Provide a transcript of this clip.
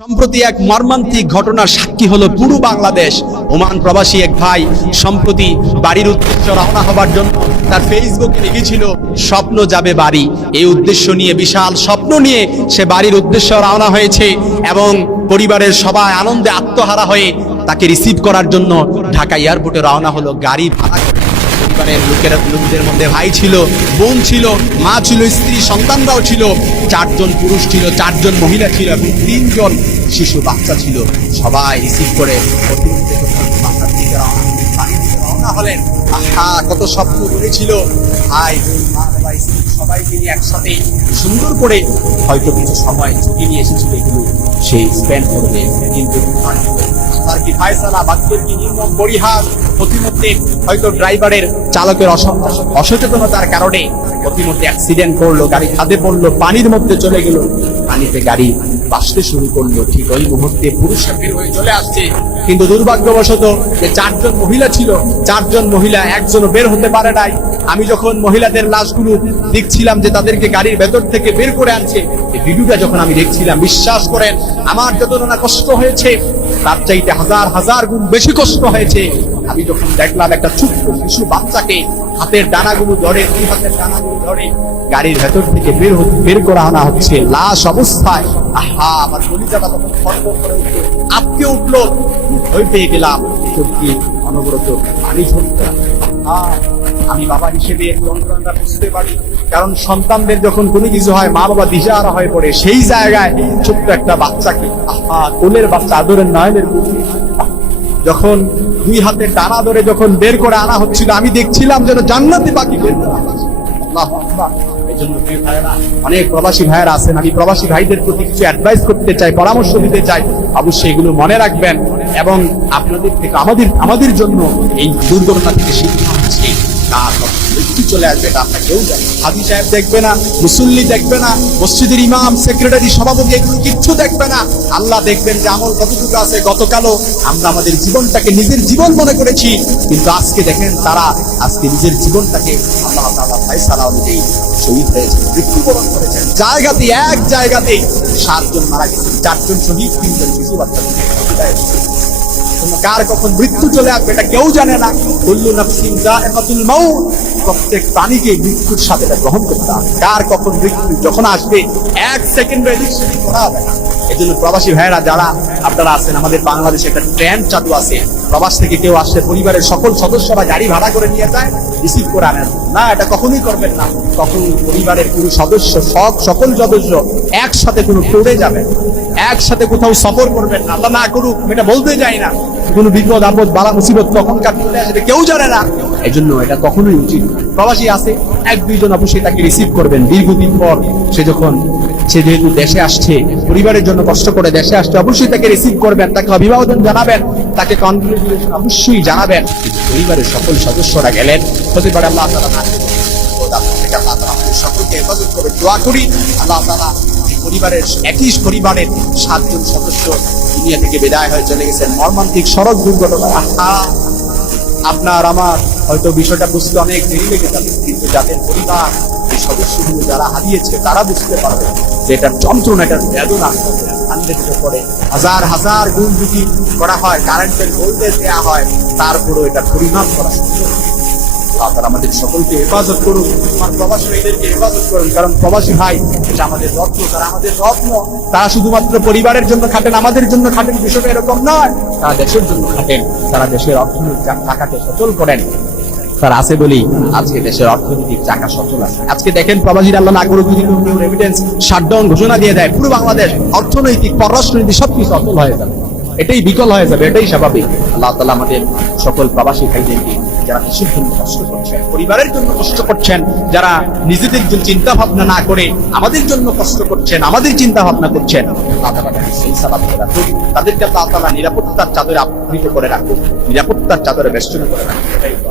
সম্প্রতি এক মর্মান্তিক ঘটনার সাক্ষী হলো পুরো বাংলাদেশ। ওমান প্রবাসী এক ভাই সম্প্রতি বাড়ির উদ্দেশ্য রওনা হবার জন্য তার ফেসবুকে লিখেছিল, স্বপ্ন যাবে বাড়ি। এই উদ্দেশ্য নিয়ে, বিশাল স্বপ্ন নিয়ে সে বাড়ির উদ্দেশ্য রওনা হয়েছে এবং পরিবারের সবাই আনন্দে আত্মহারা হয়ে তাকে রিসিভ করার জন্য ঢাকা এয়ারপোর্টে রওনা হলো। গাড়ি ভাড়া করে। পরিবারের লোকের, লোকদের মধ্যে ভাই ছিল, বোন ছিল, মা ছিল, স্ত্রী, সন্তানরাও ছিল। চারজন পুরুষ ছিল, চারজন মহিলা ছিল, এবং তিনজন শিশু, বাচ্চা ছিল। সবাই রিসিভ করে অতিরিক্ত বাসার দিকে রওনা হলেন। আহা, কত স্বপ্ন করেছিল। ভাই বাবা, স্ত্রী সবাইকে নিয়ে একসাথে সুন্দর করে হয়তো কিছু সময় ছুটি নিয়ে এসেছিল এগুলো। সেই স্পেন্ড করবে, কিন্তু তার কি ফায়সালা বাক্যের নির্মম পরিহাস? প্রতিমধ্যে হয়তো ড্রাইভারের চালকের অস- অসচেতনতার কারণে প্রতিমধ্যে অ্যাক্সিডেন্ট করল, গাড়ি খাদে পড়ল, পানির মধ্যে চলে গেল। পানিতে গাড়ি বাসতে শুরু করল। ঠিক ওই মুহূর্তে পুরুষরা বের হয়ে চলে আসছে। কিন্তু দুর্ভাগ্যবশত যে চারজন মহিলা ছিল, চারজন মহিলা একজনও বের হতে পারে নাই। আমি যখন মহিলাদের লাশগুলো দেখছিলাম যে তাদেরকে গাড়ির ভেতর থেকে বের করে আনছে, এই ভিডিওটা যখন আমি দেখছিলাম, বিশ্বাস করেন, আমার যতটা কষ্ট হয়েছে, তার চাইতে হাজার হাজার গুণ বেশি কষ্ট হয়েছে। আমি যখন দেখলাম একটা ছোট্ট শিশু বাচ্চাকে হাতের ডানাগুলো ধরে, দুই হাতের ডানাগুলো ধরে গাড়ির ভেতর থেকে বের বের করা আনা হচ্ছে, লাশ অবস্থায়। আহা, আমার কলিজাটা তখন ফটফট করে উঠল আটকে উঠল। ভয় পেয়ে গেলাম সত্যি অনবরত পানি ঝরতে আমি বাবা হিসেবে যন্ত্রণাটা বুঝতে পারি, কারণ সন্তানদের যখন কোনো কিছু হয় মা বাবা দিশাহারা হয়ে পড়ে, সেই জায়গায় ছোট্ট একটা বাচ্চাকে, আহা, কোলের বাচ্চা, আদরের নয়নের যখন দুই হাতে টানা ধরে যখন বের করে আনা হচ্ছিল, আমি দেখছিলাম যেন জান্নাতি পাখি বের অনেক প্রবাসী ভাইয়েরা আছেন। আমি প্রবাসী ভাইদের প্রতি কিছু অ্যাডভাইস করতে চাই, পরামর্শ দিতে চাই। অবশ্যই এগুলো মনে রাখবেন এবং আপনাদের থেকে আমাদের আমাদের জন্য এই দুর্ঘটনা থেকে শিক্ষা কখন মৃত্যু চলে আসবে কেউ জানি সাহেব দেখবে না, মুসল্লি দেখবে না, মসজিদের ইমাম সেক্রেটারি সভাপতি কিচ্ছু দেখবে না। আল্লাহ দেখবেন যে আমল কতটুকু আছে, গতকালও আমরা আমাদের জীবনটাকে নিজের জীবন মনে করেছি, কিন্তু আজকে দেখেন তারা আজকে নিজের জীবনটাকে আল্লাহ তাআলা ফায়সালা অনুযায়ী শহীদ হয়েছে মৃত্যুবরণ করেছেন। জায়গাতে, এক জায়গাতেই সাতজন মারা গেছে চারজন শহীদ, তিনজন শিশু বাচ্চা। কার কখন মৃত্যু চলে আসবে এটা কেউ জানে না। কুল্লু নাফসিন যায়কাতুল মাউত প্রত্যেক প্রাণীকে মৃত্যুর সাথে গ্রহণ করতে কার কখন মৃত্যু যখন আসবে, এক সেকেন্ডে রিকশন করা হবে না। এই জন্য প্রবাসী ভাইয়েরা, যারা আপনারা আছেন, আমাদের বাংলাদেশে একটা ট্রেন চালু আছে। প্রবাস থেকে কেউ আসলে পরিবারের সকল সদস্যরা গাড়ি ভাড়া করে নিয়ে যায়, রিসিভ করে আনেন। না, এটা কখনোই করবেন না। তখন পরিবারের কোনো সদস্য, সব সকল সদস্য একসাথে কোনো ট্যুরে যাবেন একসাথে কোথাও সফর করবেন না, আল্লাহ না করুক এটা বলতে যাই না। কোনো বিপদ, আপদ বালা মুসিবত কখন কাট চলে আসবে কেউ জানে না। এই জন্য এটা কখনোই উচিত প্রবাসী আছে, এক দুইজন অবশ্যই তাকে রিসিভ করবেন। দীর্ঘদিন পর সে যখন, সে যেহেতু দেশে আসছে, পরিবারের জন্য কষ্ট করে দেশে আসছে, অবশ্যই তাকে রিসিভ করবেন, তাকে অভিবাদন জানাবেন, তাকে কনগ্রেচুলেশন অবশ্যই জানাবেন। পরিবারের সকল সদস্যরা গেলেন, হতে পারে আল্লাহ তালা না সকলকে হেফাজত করে দোয়া করি। আল্লাহ এই পরিবারের, একই পরিবারের সাতজন সদস্য দুনিয়া থেকে বিদায় হয়ে চলে গেছেন। মর্মান্তিক সড়ক দুর্ঘটনা। আপনার, আমার হয়তো বিষয়টা বুঝতে অনেক দেরি লেগে যাবে, কিন্তু যাদের পরিবার, এই সদস্যগুলো যারা হারিয়েছে, তারা বুঝতে পারবে যে এটার যন্ত্রণা এটার বেদনা। উপরে হাজার হাজার গুণ যদি করা হয় কারেন্টের ভোল্টেজ দেওয়া হয়, তারপরও এটা পরিমাপ করা সম্ভব। আল্লাহ আমাদের সকলকে হেফাজত করুন আমার প্রবাসী ভাইদেরকে হেফাজত করুন কারণ প্রবাসী ভাই, এটা আমাদের রত্ন, তারা আমাদের রত্ন। তারা শুধুমাত্র পরিবারের জন্য খাটেন, আমাদের জন্য খাটেন, বিষয়টা এরকম নয়। তারা দেশের জন্য খাটেন, তারা দেশের অর্থনৈতিক চাকাকে সচল করেন। তারা আছে বলেই আজকে দেশের অর্থনৈতিক চাকা সচল আছে। আজকে দেখেন প্রবাসীর আল্লাহ না করুক, যদি কোনো এভিডেন্স শাটডাউন ঘোষণা দিয়ে দেয়, পুরো বাংলাদেশ অর্থনৈতিক, পররাষ্ট্রনীতি সবকিছু অচল হয়ে যাবে। এটাই বিকল হয়ে যাবে, এটাই স্বাভাবিক। আল্লাহ তালা আমাদের সকল প্রবাসী ভাইদেরকে যারা কিছুর জন্য কষ্ট করছেন, পরিবারের জন্য কষ্ট করছেন, যারা নিজেদের জন্য চিন্তা ভাবনা না করে আমাদের জন্য কষ্ট করছেন, আমাদের চিন্তা ভাবনা করছেন তাদেরকে আল্লাহ তালা নিরাপত্তার চাদরে আবৃত করে রাখুন নিরাপত্তার চাদরে বেষ্টন করে রাখুন